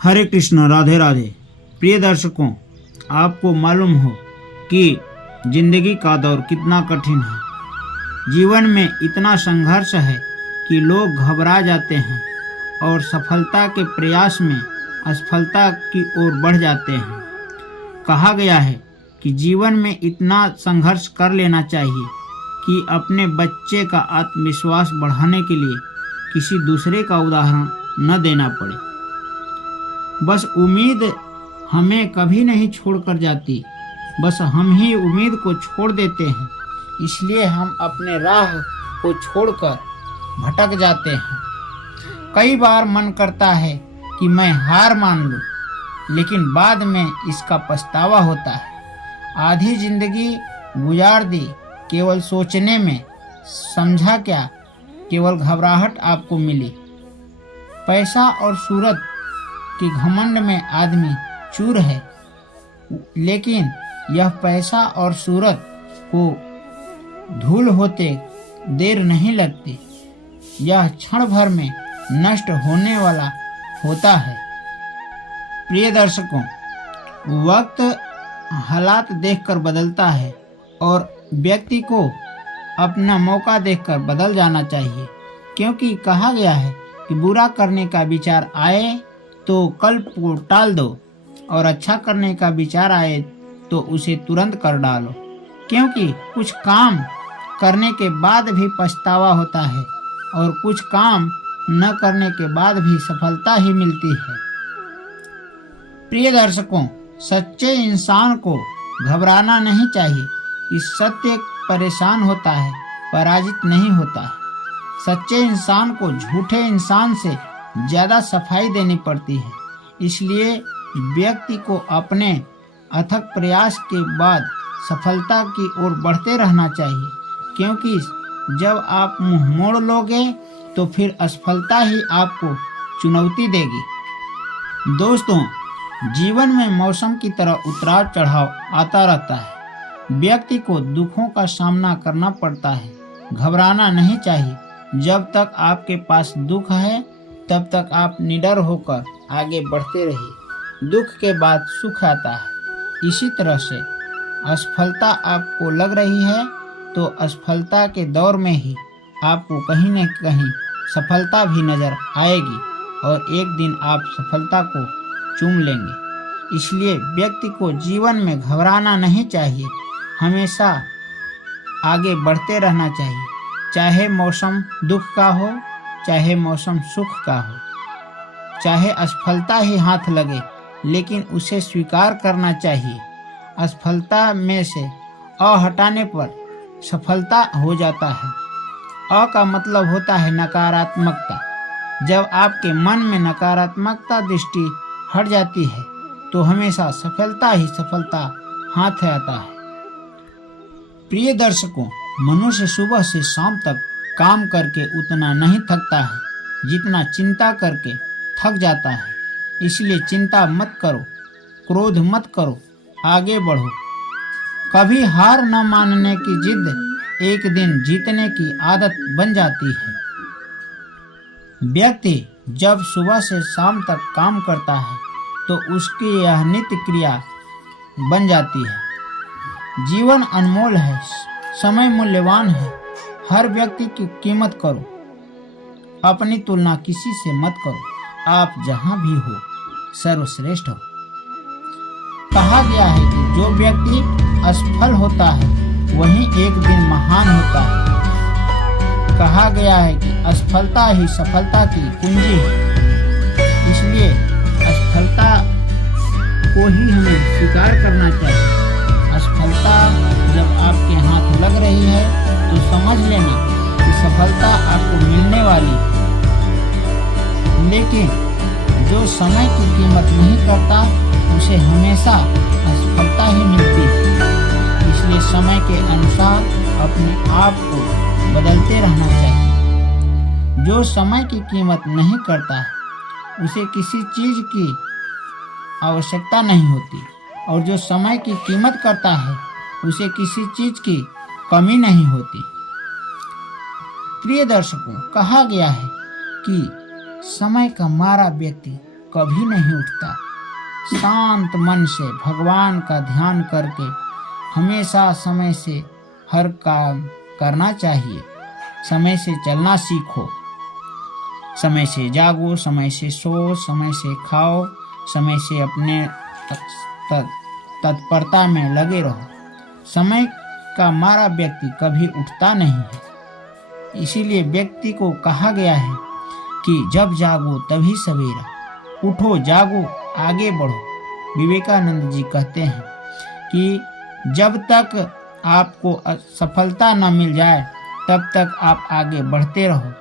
हरे कृष्ण, राधे राधे। प्रिय दर्शकों, आपको मालूम हो कि जिंदगी का दौर कितना कठिन है। जीवन में इतना संघर्ष है कि लोग घबरा जाते हैं और सफलता के प्रयास में असफलता की ओर बढ़ जाते हैं। कहा गया है कि जीवन में इतना संघर्ष कर लेना चाहिए कि अपने बच्चे का आत्मविश्वास बढ़ाने के लिए किसी दूसरे का उदाहरण न देना पड़े। बस उम्मीद हमें कभी नहीं छोड़कर जाती, बस हम ही उम्मीद को छोड़ देते हैं। इसलिए हम अपने राह को छोड़कर भटक जाते हैं। कई बार मन करता है कि मैं हार मान लूं, लेकिन बाद में इसका पछतावा होता है। आधी जिंदगी गुजार दी केवल सोचने में, समझा क्या केवल घबराहट आपको मिली। पैसा और सूरत कि घमंड में आदमी चूर है, लेकिन यह पैसा और सूरत को धूल होते देर नहीं लगती। यह क्षण भर में नष्ट होने वाला होता है। प्रिय दर्शकों, वक्त हालात देखकर बदलता है और व्यक्ति को अपना मौका देखकर बदल जाना चाहिए, क्योंकि कहा गया है कि बुरा करने का विचार आए तो कल को टाल दो और अच्छा करने का विचार आए तो उसे तुरंत कर डालो, क्योंकि कुछ काम करने के बाद भी पछतावा होता है और कुछ काम न करने के बाद भी सफलता ही मिलती है। प्रिय दर्शकों, सच्चे इंसान को घबराना नहीं चाहिए। इस सत्य परेशान होता है, पराजित नहीं होता है। सच्चे इंसान को झूठे इंसान से ज्यादा सफाई देनी पड़ती है। इसलिए व्यक्ति को अपने अथक प्रयास के बाद सफलता की ओर बढ़ते रहना चाहिए, क्योंकि जब आप मुंह मोड़ लोगे तो फिर असफलता ही आपको चुनौती देगी। दोस्तों, जीवन में मौसम की तरह उतार चढ़ाव आता रहता है। व्यक्ति को दुखों का सामना करना पड़ता है। घबराना नहीं चाहिए। जब तक आपके पास दुख है तब तक आप निडर होकर आगे बढ़ते रहिए। दुख के बाद सुख आता है। इसी तरह से असफलता आपको लग रही है तो असफलता के दौर में ही आपको कहीं न कहीं सफलता भी नजर आएगी और एक दिन आप सफलता को चूम लेंगे। इसलिए व्यक्ति को जीवन में घबराना नहीं चाहिए, हमेशा आगे बढ़ते रहना चाहिए। चाहे मौसम दुख का हो, चाहे मौसम सुख का हो, चाहे असफलता ही हाथ लगे, लेकिन उसे स्वीकार करना चाहिए। असफलता में से अ हटाने पर सफलता हो जाता है। अ का मतलब होता है नकारात्मकता। जब आपके मन में नकारात्मकता दृष्टि हट जाती है तो हमेशा सफलता ही सफलता हाथ आता है। प्रिय दर्शकों, मनुष्य सुबह से शाम तक काम करके उतना नहीं थकता है जितना चिंता करके थक जाता है। इसलिए चिंता मत करो, क्रोध मत करो, आगे बढ़ो। कभी हार न मानने की जिद एक दिन जीतने की आदत बन जाती है। व्यक्ति जब सुबह से शाम तक काम करता है तो उसकी यह नित्य क्रिया बन जाती है। जीवन अनमोल है, समय मूल्यवान है। हर व्यक्ति की कीमत करो, अपनी तुलना किसी से मत करो। आप जहां भी हो सर्वश्रेष्ठ हो। कहा गया है कि जो व्यक्ति असफल होता है वही एक दिन महान होता है। कहा गया है कि असफलता ही सफलता की कुंजी है। इसलिए असफलता को ही हमें स्वीकार करना चाहिए। असफलता जब आपके हाथ लग रही है तो समझ लेना कि सफलता आपको मिलने वाली है। लेकिन जो समय की कीमत नहीं करता उसे हमेशा असफलता ही मिलती है। इसलिए समय के अनुसार अपने आप को बदलते रहना चाहिए। जो समय की कीमत नहीं करता है उसे किसी चीज की आवश्यकता नहीं होती, और जो समय की कीमत करता है उसे किसी चीज की कमी नहीं होती। प्रिय दर्शकों, कहा गया है कि समय का मारा व्यक्ति कभी नहीं उठता। शांत मन से भगवान का ध्यान करके हमेशा समय से हर काम करना चाहिए। समय से चलना सीखो, समय से जागो, समय से सो, समय से खाओ, समय से अपने तत्परता में लगे रहो। समय का मारा व्यक्ति कभी उठता नहीं है। इसीलिए व्यक्ति को कहा गया है कि जब जागो तभी सवेरा, उठो जागो आगे बढ़ो। विवेकानंद जी कहते हैं कि जब तक आपको सफलता न मिल जाए तब तक आप आगे बढ़ते रहो,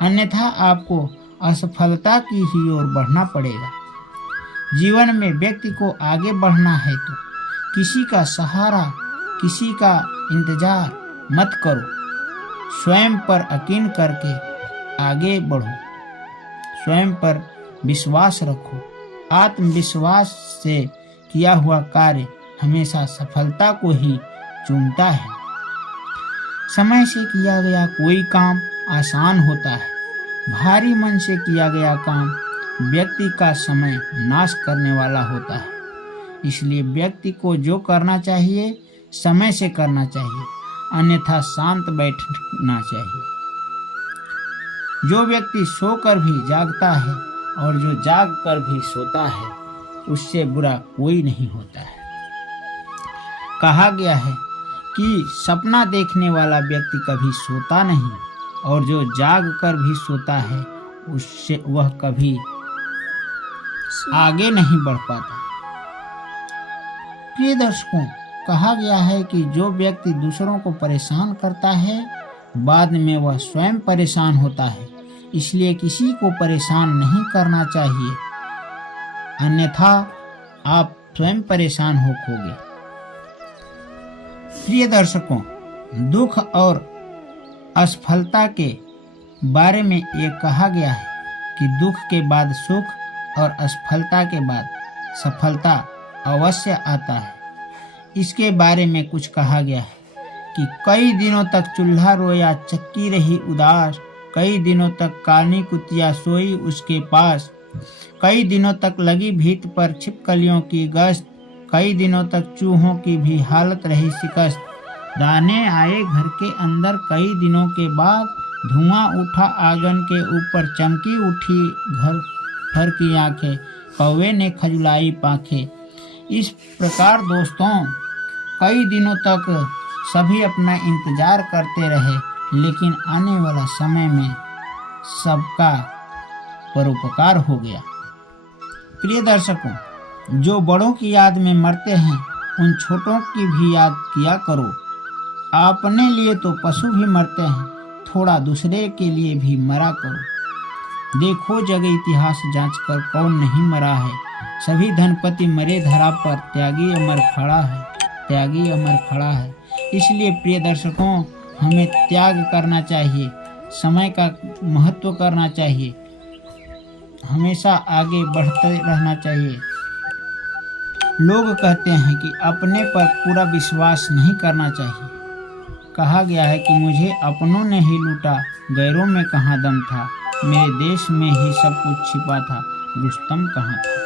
अन्यथा आपको असफलता की ही ओर बढ़ना पड़ेगा। जीवन में व्यक्ति को आगे बढ़ना है तो किसी का सहारा, किसी का इंतजार मत करो। स्वयं पर यकीन करके आगे बढ़ो, स्वयं पर विश्वास रखो। आत्मविश्वास से किया हुआ कार्य हमेशा सफलता को ही चूमता है। समय से किया गया कोई काम आसान होता है। भारी मन से किया गया काम व्यक्ति का समय नाश करने वाला होता है। इसलिए व्यक्ति को जो करना चाहिए समय से करना चाहिए, अन्यथा शांत बैठना चाहिए। जो व्यक्ति सोकर भी जागता है और जो जाग कर भी सोता है, उससे बुरा कोई नहीं होता है। कहा गया है कि सपना देखने वाला व्यक्ति कभी सोता नहीं और जो जाग कर भी सोता है उससे वह कभी आगे नहीं बढ़ पाता। प्रिय दर्शकों, कहा गया है कि जो व्यक्ति दूसरों को परेशान करता है बाद में वह स्वयं परेशान होता है। इसलिए किसी को परेशान नहीं करना चाहिए, अन्यथा आप स्वयं परेशान हो खोगे। प्रिय दर्शकों, दुख और असफलता के बारे में ये कहा गया है कि दुख के बाद सुख और असफलता के बाद सफलता अवश्य आता है। इसके बारे में कुछ कहा गया है कि कई दिनों तक चूल्हा रोया चक्की रही उदास, कई दिनों तक कानी कुतिया सोई उसके पास, कई दिनों तक लगी भीत पर छिपकलियों की गश्त, कई दिनों तक चूहों की भी हालत रही शिकस्त। दाने आए घर के अंदर कई दिनों के बाद, धुआं उठा आंगन के ऊपर, चमकी उठी घर भर की आंखें, कौवे ने खजुलाई पांखें। इस प्रकार दोस्तों, कई दिनों तक सभी अपना इंतजार करते रहे, लेकिन आने वाला समय में सबका परोपकार हो गया। प्रिय दर्शकों, जो बड़ों की याद में मरते हैं उन छोटों की भी याद किया करो। अपने लिए तो पशु भी मरते हैं, थोड़ा दूसरे के लिए भी मरा करो। देखो जग इतिहास जांच कर कौन नहीं मरा है, सभी धनपति मरे धरा पर, त्यागी अमर खड़ा है, त्यागी अमर खड़ा है। इसलिए प्रिय दर्शकों, हमें त्याग करना चाहिए, समय का महत्व करना चाहिए, हमेशा आगे बढ़ते रहना चाहिए। लोग कहते हैं कि अपने पर पूरा विश्वास नहीं करना चाहिए। कहा गया है कि मुझे अपनों ने ही लूटा, गैरों में कहाँ दम था, मेरे देश में ही सब कुछ छिपा था, रुस्तम कहाँ था।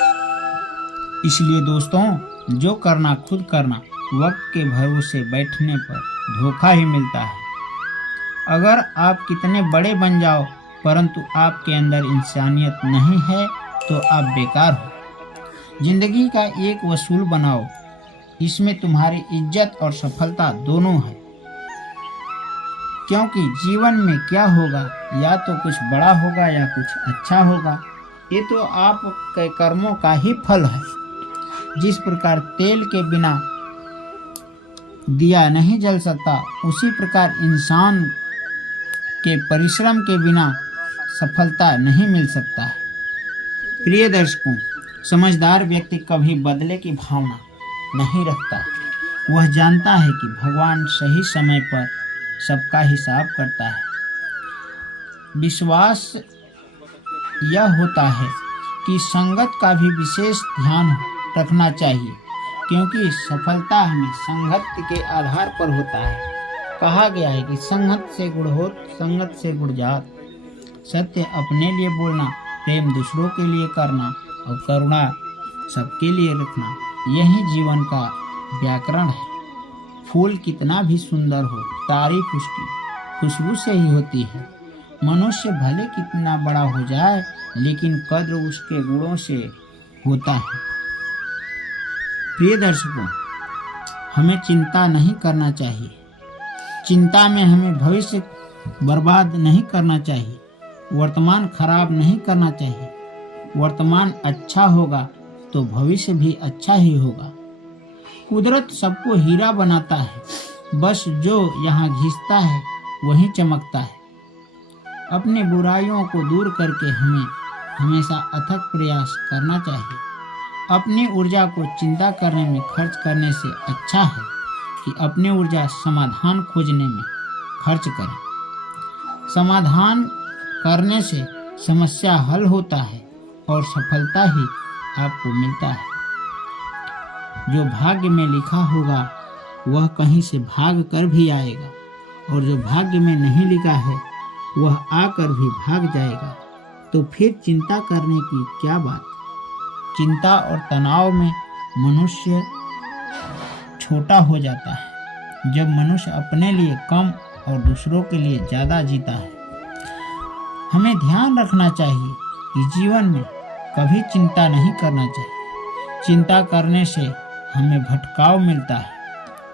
इसलिए दोस्तों, जो करना खुद करना, वक्त के भरोसे बैठने पर धोखा ही मिलता है। अगर आप कितने बड़े बन जाओ परंतु आपके अंदर इंसानियत नहीं है तो आप बेकार हो। जिंदगी का एक वसूल बनाओ, इसमें तुम्हारी इज्जत और सफलता दोनों है। क्योंकि जीवन में क्या होगा, या तो कुछ बड़ा होगा या कुछ अच्छा होगा, ये तो आपके कर्मों का ही फल है। जिस प्रकार तेल के बिना दिया नहीं जल सकता, उसी प्रकार इंसान के परिश्रम के बिना सफलता नहीं मिल सकता है। प्रिय दर्शकों, समझदार व्यक्ति कभी बदले की भावना नहीं रखता। वह जानता है कि भगवान सही समय पर सबका हिसाब करता है। विश्वास यह होता है कि संगत का भी विशेष ध्यान रखना चाहिए, क्योंकि सफलता हमें संगत के आधार पर होता है। कहा गया है कि संगत से गुण होत, संगत से गुण जात। सत्य अपने लिए बोलना, प्रेम दूसरों के लिए करना, और करुणा सबके लिए रखना, यही जीवन का व्याकरण है। फूल कितना भी सुंदर हो, तारीफ उसकी खुशबू से ही होती है। मनुष्य भले कितना बड़ा हो जाए, लेकिन कद्र उसके गुणों से होता है। प्रिय दर्शकों, हमें चिंता नहीं करना चाहिए। चिंता में हमें भविष्य बर्बाद नहीं करना चाहिए। वर्तमान खराब नहीं करना चाहिए। वर्तमान अच्छा होगा तो भविष्य भी अच्छा ही होगा। कुदरत सबको हीरा बनाता है, बस जो यहाँ घिसता है वही चमकता है। अपनी बुराइयों को दूर करके हमें हमेशा अथक प्रयास करना चाहिए। अपनी ऊर्जा को चिंता करने में खर्च करने से अच्छा है कि अपनी ऊर्जा समाधान खोजने में खर्च करें। समाधान करने से समस्या हल होता है और सफलता ही आपको मिलता है। जो भाग्य में लिखा होगा वह कहीं से भाग कर भी आएगा, और जो भाग्य में नहीं लिखा है वह आकर भी भाग जाएगा। तो फिर चिंता करने की क्या बात। चिंता और तनाव में मनुष्य छोटा हो जाता है। जब मनुष्य अपने लिए कम और दूसरों के लिए ज़्यादा जीता है। हमें ध्यान रखना चाहिए कि जीवन में कभी चिंता नहीं करना चाहिए। चिंता करने से हमें भटकाव मिलता है।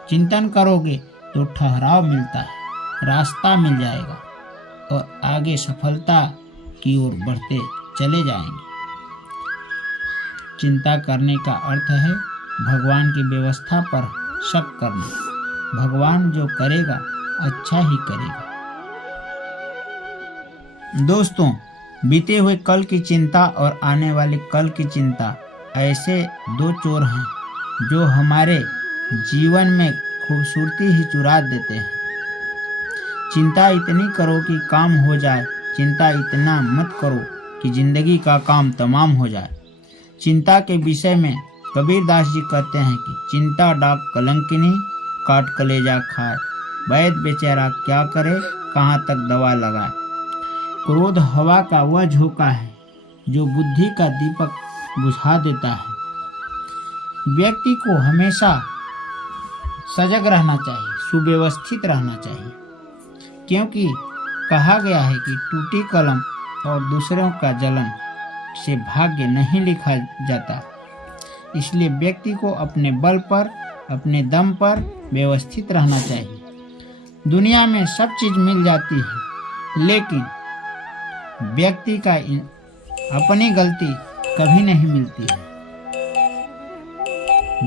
चिंतन करोगे तो ठहराव मिलता है, रास्ता मिल जाएगा और आगे सफलता की ओर बढ़ते चले जाएंगे। चिंता करने का अर्थ है भगवान की व्यवस्था पर शक करना। भगवान जो करेगा अच्छा ही करेगा। दोस्तों, बीते हुए कल की चिंता और आने वाले कल की चिंता ऐसे दो चोर हैं जो हमारे जीवन में खूबसूरती ही चुरा देते हैं। चिंता इतनी करो कि काम हो जाए, चिंता इतना मत करो कि जिंदगी का काम तमाम हो जाए। चिंता के विषय में कबीरदास जी कहते हैं कि चिंता डाक कलंकिनी, काट कलेजा खाए, वैद्य बेचारा क्या करे, कहाँ तक दवा लगाए। क्रोध हवा का वह झोंका है जो बुद्धि का दीपक बुझा देता है। व्यक्ति को हमेशा सजग रहना चाहिए, सुव्यवस्थित रहना चाहिए, क्योंकि कहा गया है कि टूटी कलम और दूसरों का जलन से भाग्य नहीं लिखा जाता। इसलिए व्यक्ति को अपने बल पर, अपने दम पर व्यवस्थित रहना चाहिए। दुनिया में सब चीज मिल जाती है, लेकिन व्यक्ति का अपनी गलती कभी नहीं मिलती है।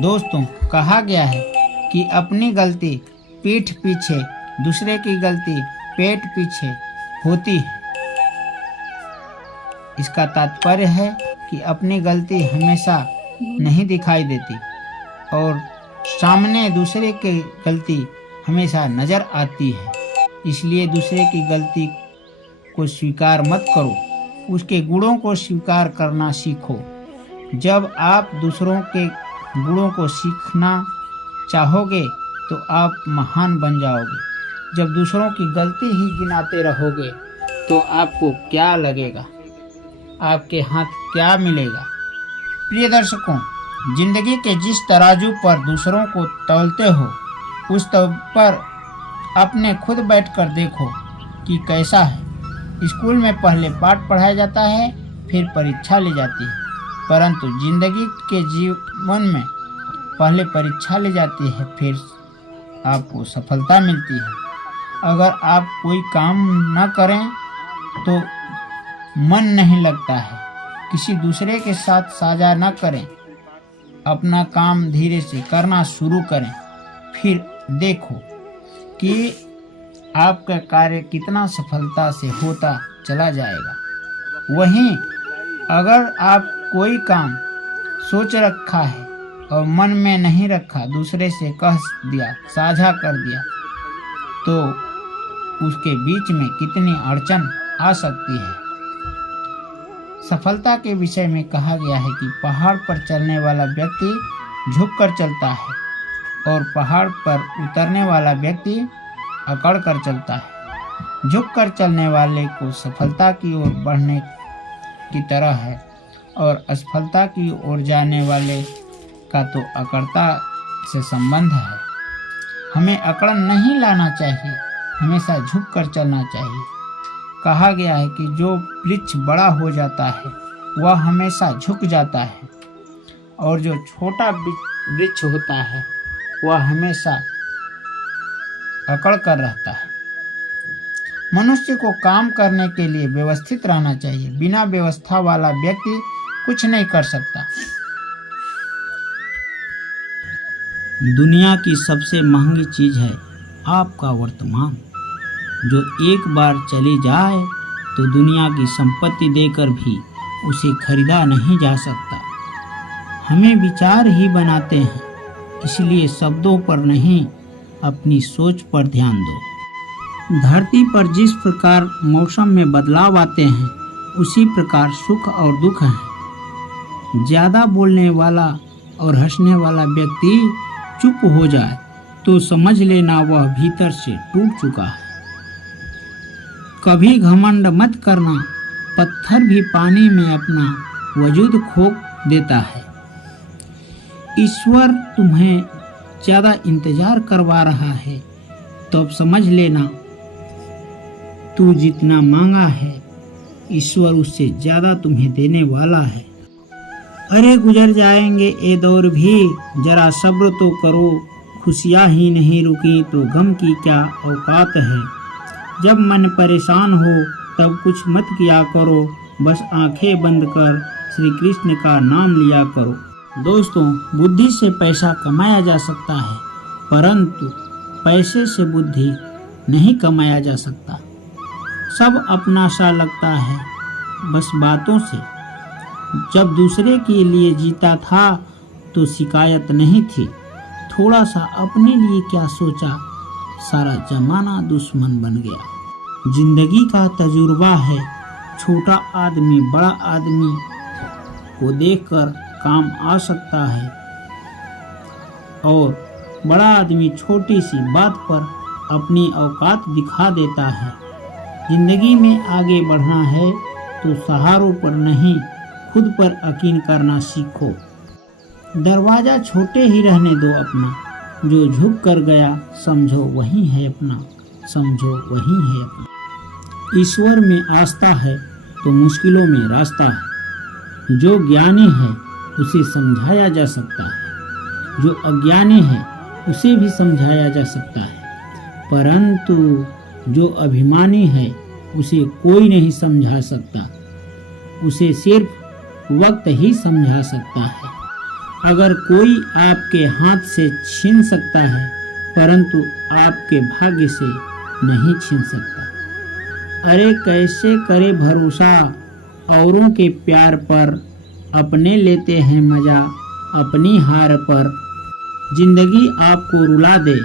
दोस्तों, कहा गया है कि अपनी गलती पीठ पीछे, दूसरे की गलती पेट पीछे होती है। इसका तात्पर्य है कि अपनी गलती हमेशा नहीं दिखाई देती और सामने दूसरे की गलती हमेशा नजर आती है। इसलिए दूसरे की गलती को स्वीकार मत करो, उसके गुणों को स्वीकार करना सीखो। जब आप दूसरों के गुणों को सीखना चाहोगे तो आप महान बन जाओगे। जब दूसरों की गलती ही गिनाते रहोगे तो आपको क्या लगेगा, आपके हाथ क्या मिलेगा। प्रिय दर्शकों, जिंदगी के जिस तराजू पर दूसरों को तौलते हो, उस पर अपने खुद बैठकर देखो कि कैसा है। स्कूल में पहले पाठ पढ़ाया जाता है, फिर परीक्षा ली जाती है, परंतु जिंदगी के जीवन में पहले परीक्षा ली जाती है, फिर आपको सफलता मिलती है। अगर आप कोई काम न करें तो मन नहीं लगता है। किसी दूसरे के साथ साझा न करें, अपना काम धीरे से करना शुरू करें, फिर देखो कि आपका कार्य कितना सफलता से होता चला जाएगा। वहीं अगर आप कोई काम सोच रखा है और मन में नहीं रखा, दूसरे से कह दिया, साझा कर दिया, तो उसके बीच में कितनी अड़चन आ सकती है। सफलता के विषय में कहा गया है कि पहाड़ पर चलने वाला व्यक्ति झुककर चलता है और पहाड़ पर उतरने वाला व्यक्ति अकड़ कर चलता है। झुककर चलने वाले को सफलता की ओर बढ़ने की तरह है और असफलता की ओर जाने वाले का तो अकड़ता से संबंध है। हमें अकड़न नहीं लाना चाहिए, हमेशा झुक कर चलना चाहिए। कहा गया है कि जो वृक्ष बड़ा हो जाता है वह हमेशा झुक जाता है, और जो छोटा वृक्ष होता है वह हमेशा अकड़ कर रहता है। मनुष्य को काम करने के लिए व्यवस्थित रहना चाहिए। बिना व्यवस्था वाला व्यक्ति कुछ नहीं कर सकता। दुनिया की सबसे महंगी चीज है आपका वर्तमान। जो एक बार चली जाए तो दुनिया की संपत्ति देकर भी उसे खरीदा नहीं जा सकता। हमें विचार ही बनाते हैं, इसलिए शब्दों पर नहीं अपनी सोच पर ध्यान दो। धरती पर जिस प्रकार मौसम में बदलाव आते हैं उसी प्रकार सुख और दुख हैं। ज़्यादा बोलने वाला और हंसने वाला व्यक्ति चुप हो जाए तो समझ लेना वह भीतर से टूट चुका है। कभी घमंड मत करना, पत्थर भी पानी में अपना वजूद खो देता है। ईश्वर तुम्हें ज़्यादा इंतजार करवा रहा है तो अब समझ लेना तू जितना मांगा है ईश्वर उससे ज़्यादा तुम्हें देने वाला है। अरे गुजर जाएंगे ये दौर भी, जरा सब्र तो करो। खुशियाँ ही नहीं रुकी तो गम की क्या औकात है। जब मन परेशान हो तब कुछ मत किया करो, बस आंखें बंद कर श्री कृष्ण का नाम लिया करो। दोस्तों, बुद्धि से पैसा कमाया जा सकता है, परंतु पैसे से बुद्धि नहीं कमाया जा सकता। सब अपना सा लगता है बस बातों से। जब दूसरे के लिए जीता था तो शिकायत नहीं थी। थोड़ा सा अपने लिए क्या सोचा, सारा जमाना दुश्मन बन गया। जिंदगी का तजुर्बा है, छोटा आदमी बड़ा आदमी को देखकर काम आ सकता है और बड़ा आदमी छोटी सी बात पर अपनी औकात दिखा देता है। जिंदगी में आगे बढ़ना है तो सहारों पर नहीं, खुद पर यकीन करना सीखो। दरवाजा छोटे ही रहने दो अपना, जो झुक कर गया समझो वही है अपना, समझो वही है अपना। ईश्वर में आस्था है तो मुश्किलों में रास्ता है। जो ज्ञानी है उसे समझाया जा सकता है, जो अज्ञानी है उसे भी समझाया जा सकता है, परंतु जो अभिमानी है उसे कोई नहीं समझा सकता। उसे सिर्फ वक्त ही समझा सकता है। अगर कोई आपके हाथ से छीन सकता है परंतु आपके भाग्य से नहीं छीन सकता। अरे कैसे करे भरोसा औरों के प्यार पर, अपने लेते हैं मजा अपनी हार पर। जिंदगी आपको रुला दे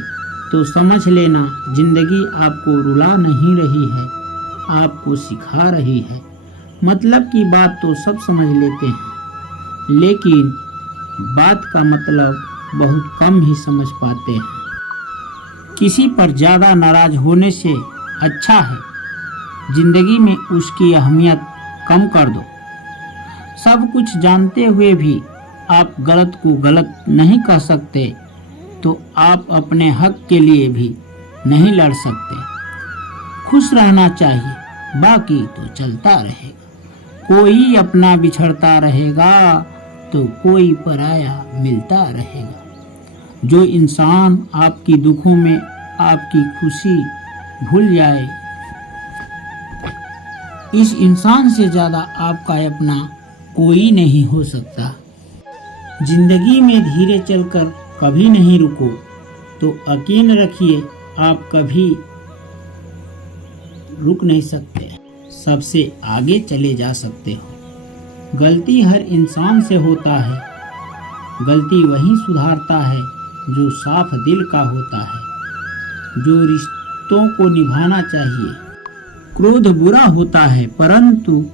तो समझ लेना जिंदगी आपको रुला नहीं रही है, आपको सिखा रही है। मतलब की बात तो सब समझ लेते हैं, लेकिन बात का मतलब बहुत कम ही समझ पाते हैं। किसी पर ज़्यादा नाराज होने से अच्छा है जिंदगी में उसकी अहमियत कम कर दो। सब कुछ जानते हुए भी आप गलत को गलत नहीं कह सकते तो आप अपने हक के लिए भी नहीं लड़ सकते। खुश रहना चाहिए, बाकी तो चलता रहेगा। कोई अपना बिछड़ता रहेगा तो कोई पराया मिलता रहेगा। जो इंसान आपकी दुखों में आपकी खुशी भूल जाए, इस इंसान से ज़्यादा आपका अपना कोई नहीं हो सकता। जिंदगी में धीरे चलकर कभी नहीं रुको तो यकीन रखिए आप कभी रुक नहीं सकते, सबसे आगे चले जा सकते हो। गलती हर इंसान से होता है, गलती वही सुधारता है जो साफ दिल का होता है, जो रिश्तों को निभाना चाहिए। क्रोध बुरा होता है परंतु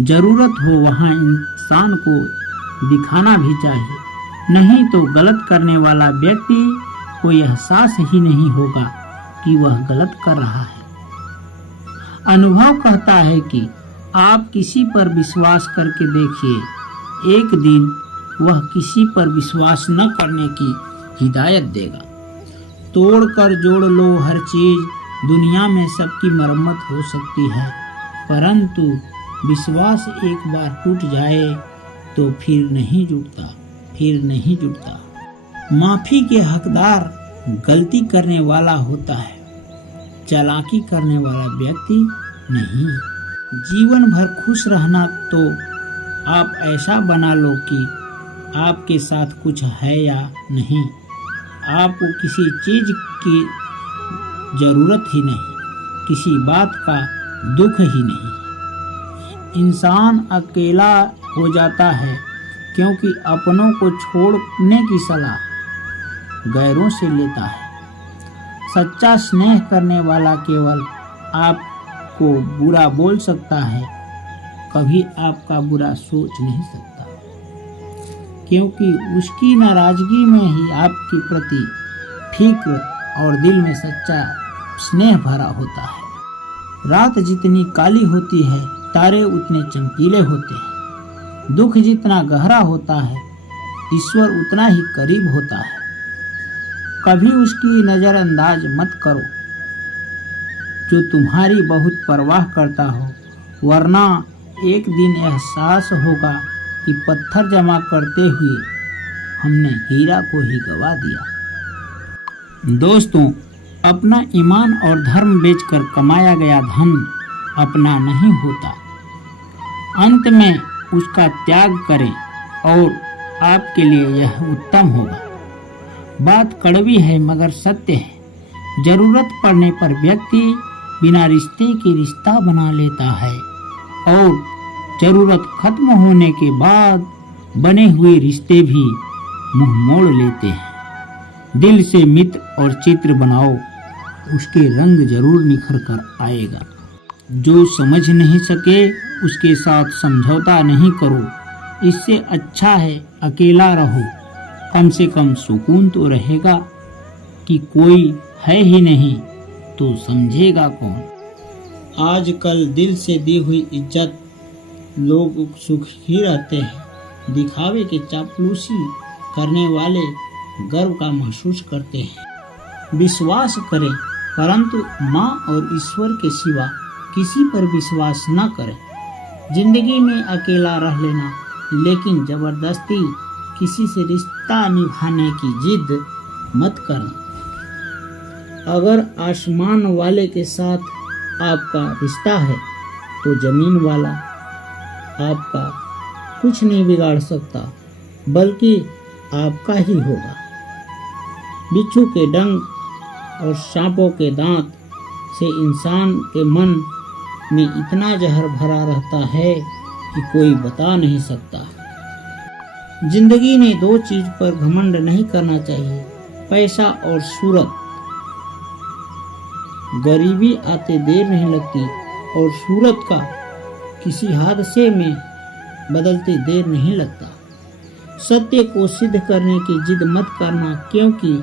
जरूरत हो वहाँ इंसान को दिखाना भी चाहिए, नहीं तो गलत करने वाला व्यक्ति को एहसास ही नहीं होगा कि वह गलत कर रहा है। अनुभव कहता है कि आप किसी पर विश्वास करके देखिए, एक दिन वह किसी पर विश्वास न करने की हिदायत देगा। तोड़ कर जोड़ लो हर चीज, दुनिया में सबकी मरम्मत हो सकती है, परंतु विश्वास एक बार टूट जाए तो फिर नहीं जुड़ता। माफी के हकदार गलती करने वाला होता है, चालाकी करने वाला व्यक्ति नहीं। जीवन भर खुश रहना तो आप ऐसा बना लो कि आपके साथ कुछ है या नहीं, आपको किसी चीज की जरूरत ही नहीं, किसी बात का दुख ही नहीं। इंसान अकेला हो जाता है क्योंकि अपनों को छोड़ने की सलाह गैरों से लेता है। सच्चा स्नेह करने वाला केवल आपको बुरा बोल सकता है, कभी आपका बुरा सोच नहीं सकता, क्योंकि उसकी नाराजगी में ही आपके प्रति फिक्र और दिल में सच्चा स्नेह भरा होता है। रात जितनी काली होती है, तारे उतने चमकीले होते हैं। दुख जितना गहरा होता है, ईश्वर उतना ही करीब होता है। कभी उसकी नजरअंदाज मत करो जो तुम्हारी बहुत परवाह करता हो, वरना एक दिन एहसास होगा कि पत्थर जमा करते हुए हमने हीरा को ही गवा दिया। दोस्तों, अपना ईमान और धर्म बेचकर कमाया गया धन अपना नहीं होता। अंत में उसका त्याग करें और आपके लिए यह उत्तम होगा। बात कड़वी है मगर सत्य है। जरूरत पड़ने पर व्यक्ति बिना रिश्ते के रिश्ता बना लेता है और जरूरत खत्म होने के बाद बने हुए रिश्ते भी मुंह मोड़ लेते हैं। दिल से मित्र और चित्र बनाओ, उसके रंग जरूर निखर कर आएगा। जो समझ नहीं सके उसके साथ समझौता नहीं करो। इससे अच्छा है अकेला रहो, कम से कम सुकून तो रहेगा कि कोई है ही नहीं तो समझेगा कौन। आजकल दिल से दी हुई इज्जत लोग सुखी रहते हैं, दिखावे के चापलूसी करने वाले गर्व का महसूस करते हैं। विश्वास करें, परंतु माँ और ईश्वर के सिवा किसी पर विश्वास न करें। जिंदगी में अकेला रह लेना, लेकिन जबरदस्ती किसी से रिश्ता निभाने की जिद मत करना। अगर आसमान वाले के साथ आपका रिश्ता है तो जमीन वाला आपका कुछ नहीं बिगाड़ सकता, बल्कि आपका ही होगा। बिच्छू के डंक और सांपों के दांत से इंसान के मन में इतना जहर भरा रहता है कि कोई बता नहीं सकता। जिंदगी में दो चीज पर घमंड नहीं करना चाहिए, पैसा और सूरत। गरीबी आते देर नहीं लगती और सूरत का किसी हादसे में बदलते देर नहीं लगता। सत्य को सिद्ध करने की जिद मत करना, क्योंकि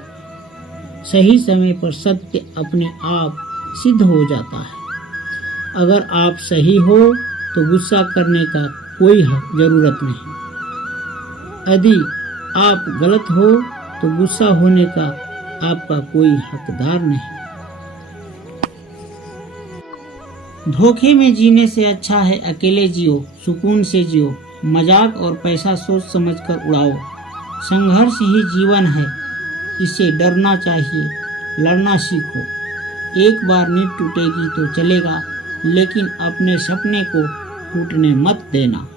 सही समय पर सत्य अपने आप सिद्ध हो जाता है। अगर आप सही हो तो गुस्सा करने का कोई जरूरत नहीं। यदि आप गलत हो तो गुस्सा होने का आपका कोई हकदार नहीं। धोखे में जीने से अच्छा है अकेले जियो, सुकून से जियो। मजाक और पैसा सोच समझकर उड़ाओ। संघर्ष ही जीवन है, इसे डरना चाहिए, लड़ना सीखो। एक बार नींद टूटेगी तो चलेगा, लेकिन अपने सपने को टूटने मत देना।